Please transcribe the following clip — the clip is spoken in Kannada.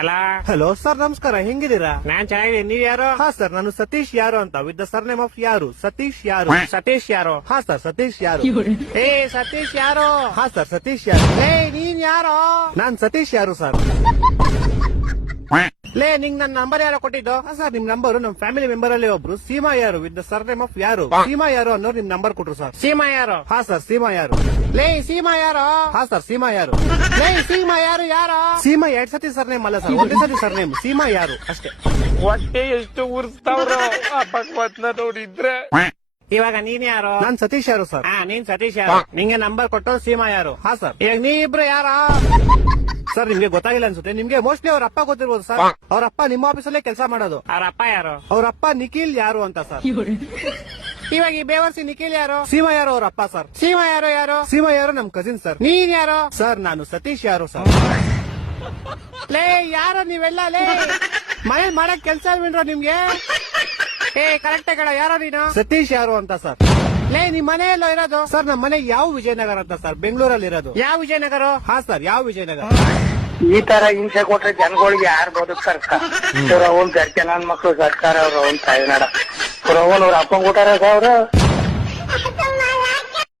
ಅಲ್ಲ ಹಲೋ ಸರ್, ನಮಸ್ಕಾರ. ಹೆಂಗಿದ್ದೀರಾ? ನಾನ್ ಚೆನ್ನಾಗಿದ್ದೀನಿ. ನೀವ್ ಯಾರು? ಹಾ ಸರ್, ನಾನು ಸತೀಶ್ ಯಾರು ಅಂತ, ವಿತ್ ದ ಸರ್ನೇಮ್ ಆಫ್ ಯಾರು. ಸತೀಶ್ ಯಾರು. ಸತೀಶ್ ಯಾರು? ಹಾ ಸರ್, ಸತೀಶ್ ಯಾರು. ಏ ಸತೀಶ್ ಯಾರು? ಹಾ ಸರ್, ಸತೀಶ್ ಯಾರು. ಏ ನೀನ್ ಯಾರು? ನಾನ್ ಸತೀಶ್ ಯಾರು ಸರ್. ಲೇ ನಿಂಗ್ ನನ್ ನಂಬರ್ ಯಾರೋ ಕೊಟ್ಟಿದ್ದು? ಹಾ ಸರ್, ನಿಮ್ ನಂಬರ್ ನಮ್ ಫ್ಯಾಮಿಲಿ ಮೆಂಬರ್ ಅಲ್ಲಿ ಒಬ್ರು ಸೀಮಾ ಯಾರು ವಿತ್ ದ ಸರ್ನೇಮ್ ಆಫ್ ಯಾರು, ಸೀಮಾ ಯಾರು ಅನ್ನೋರು ನಿಮ್ ನಂಬರ್ ಕೊಟ್ರು ಸರ್. ಸೀಮಾ ಯಾರು? ಹಾ ಸರ್, ಸೀಮಾ ಯಾರು. ಲೇ ಸೀಮಾ ಯಾರು? ಹಾ ಸರ್, ಸೀಮಾ ಯಾರು. ಲೇ ಸೀಮಾ ಯಾರು? ಸೀಮಾ 2 ಸತಿ ಸರ್ನೇಮ್ ಅಲ್ಲ ಸರ್, ಒಂದೇ ಸತಿ ಸರ್ನೇಮ್. ಸೀಮಾ ಯಾರು ಅಷ್ಟೇ. ಹೊಟ್ಟೆ ಎಷ್ಟು ಉರ್ಸ್ತಾವ್ರೋ ಆ ಭಗವತ್ನ ನೋಡಿದ್ರೆ. ಇವಾಗ ನೀನ್ ಯಾರು? ನಾನ್ ಸತೀಶ್ ಯಾರು ಸರ್. ಹಾ ನೀನ್ ಸತೀಶ್ ಯಾರು? ನಿಂಗೆ ನಂಬರ್ ಕೊಟ್ಟು ಸೀಮಾ ಯಾರು? ಹಾ ಸರ್. ಈಗ ನೀ ಇಬ್ರು ಯಾರ? ಸರ್, ನಿಮ್ಗೆ ಗೊತ್ತಾಗಿಲ್ಲ ಅನ್ಸುತ್ತೆ. ನಿಮ್ಗೆ ಮೋಸ್ಟ್ಲಿ ಅವ್ರ ಅಪ್ಪ ಗೊತ್ತಿರ್ಬೋದು ಸರ್. ಅವ್ರ ಅಪ್ಪ ನಿಮ್ಮ ಆಫೀಸಲ್ಲೇ ಕೆಲಸ ಮಾಡೋದು. ಅವ್ರ ಅಪ್ಪ ಯಾರು? ಅವ್ರ ಅಪ್ಪ ನಿಖಿಲ್ ಯಾರು ಅಂತ ಸರ್. ಇವಾಗ ಈ ಬೇವರ್ಸಿ ನಿಖಿಲ್ ಯಾರು? ಸೀಮಾ ಯಾರು ಅವ್ರ ಅಪ್ಪ ಸರ್. ಸೀಮಾ ಯಾರು? ಸೀಮಾ ಯಾರು ನಮ್ ಕಸಿನ್ ಸರ್. ನೀನ್ ಯಾರು? ಸರ್, ನಾನು ಸತೀಶ್ ಯಾರು ಸರ್. ಲೇ ಯಾರು ನೀವೆಲ್ಲ? ಲೇ ಮನೇಲಿ ಮಾಡಕ್ ಕೆಲ್ಸ ಇಲ್ವೇನ್ರ ನಿಮ್ಗೆ? ಏ ಕರೆಕ್ಟ್ ಕಡ ಯಾರೋ ನೀನು? ಸತೀಶ್ ಯಾರು ಅಂತ ಸರ್. ಲೇ ನಿಮ್ ಮನೆ ಎಲ್ಲೋ ಇರೋದು? ಸರ್, ನಮ್ಮ ಮನೆ ಯಾವ ವಿಜಯನಗರ ಅಂತ ಸರ್, ಬೆಂಗಳೂರಲ್ಲಿ ಇರೋದು. ಯಾವ ವಿಜಯನಗರ? ಹಾ ಸರ್, ಯಾವ ವಿಜಯನಗರ. ಈ ತರ ಹಿಂಸೆ ಕೊಟ್ರೆ ಜನಗಳಿಗೆ ಯಾರು ಬದುಕ್ತಾರ? ಅವ್ನ್ ಸರ್ಕೆ ನನ್ ಮಕ್ಳು ಸರ್ಕಾರ ಅವ್ರ ಅವ್ನ್ ತಾಯಿನಾಡ ಅವ್ರ ಅಪ್ಪಂಗ್ ಕೊಟ್ಟಾರ ಅವ್ರ